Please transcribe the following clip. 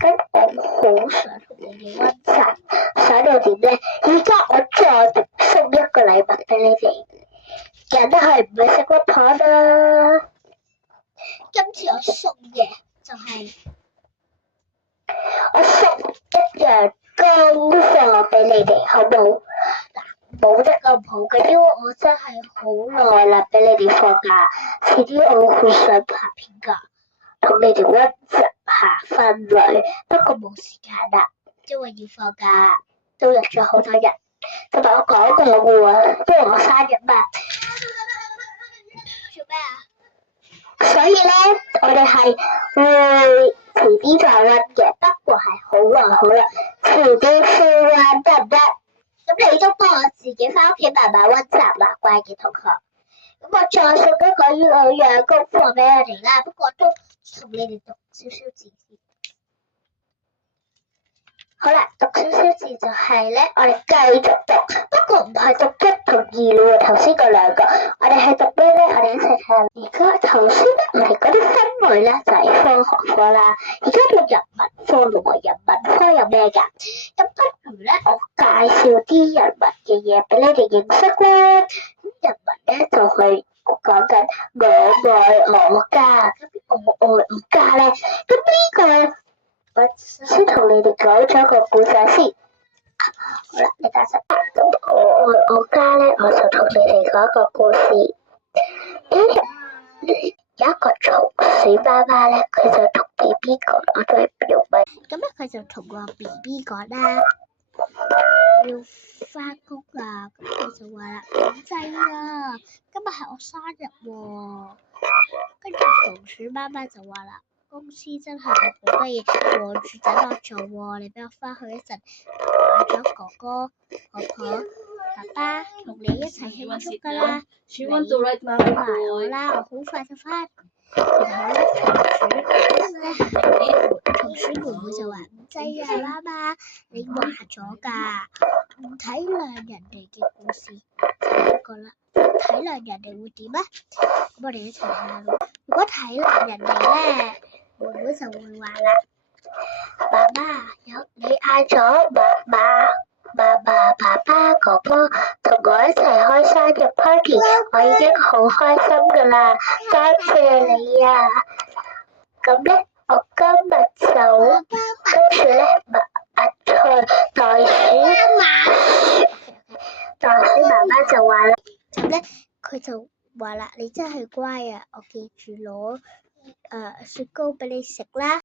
跟我好想同你哋溫習，想到點咧？而家我再送一個禮物俾你哋，梗係唔係食骨糖啦。今次我送嘅就係我送一樣功課俾你哋，好冇？嗱，冇得咁好嘅，因為我真係好耐啦，俾你哋放假，遲啲我好想拍片㗎，同你哋溫習下分類，不過冇時間啦，因為要放假，都約咗好多人，同埋我講過嘅喎，因為我生日嘛。做咩啊？所以咧，我哋係會遲啲再溫嘅，不過係好耐好耐，遲啲先溫得唔得？咁你都幫我自己翻屋企慢慢溫習啦，乖嘅同學。咁我再送一個幼兒園功課俾你哋啦，不過都同你哋讀少少字先。好啦，讀少少字就係咧，我哋繼續讀，不過唔係讀一同二咯喎，頭先嗰兩個，我哋係讀咩咧？我哋一齊睇。而家頭先咧，我哋嗰啲分類咧就係科學科啦，而家到人文科咯喎，人文科有咩㗎？咁不如咧，我介紹啲人文嘅嘢俾你哋認識啦。咁人文咧就係講緊我愛我家，咁我愛我家咧，咁呢個咧。我先同你哋講咗個故事先。好啦，你等陣。咁我家咧，我就同你哋講個故事。有一個松鼠媽媽咧，佢就同 B B 講，我都係表妹。咁咧，佢就同個 B B 講啦，要返工啊。咁佢就話啦，唔制啊，今日係我生日喎。跟住松鼠媽媽就話啦，公司真係好多嘢和住等我做喎，你俾我返去一陣，嗌咗哥哥、婆婆、爸爸同你一齊慶祝㗎啦。你話我啦，我好快就返。然後咧，松鼠妹妹就話唔制啊，媽媽，你話咗㗎，唔體諒人哋嘅故事就係一個啦。體諒人哋會點啊？咁我哋一齊睇下咯。如果體諒人哋咧，妹妹就會話啦，媽媽你嗌咗媽媽、爸爸、哥哥同我一齊開生日 party， 我已經好開心㗎啦，多謝你啊！咁咧，我今日就跟住咧，袋鼠媽媽就話啦，咁咧佢就話啦，你真係乖啊，我記住攞雪糕俾你食啦。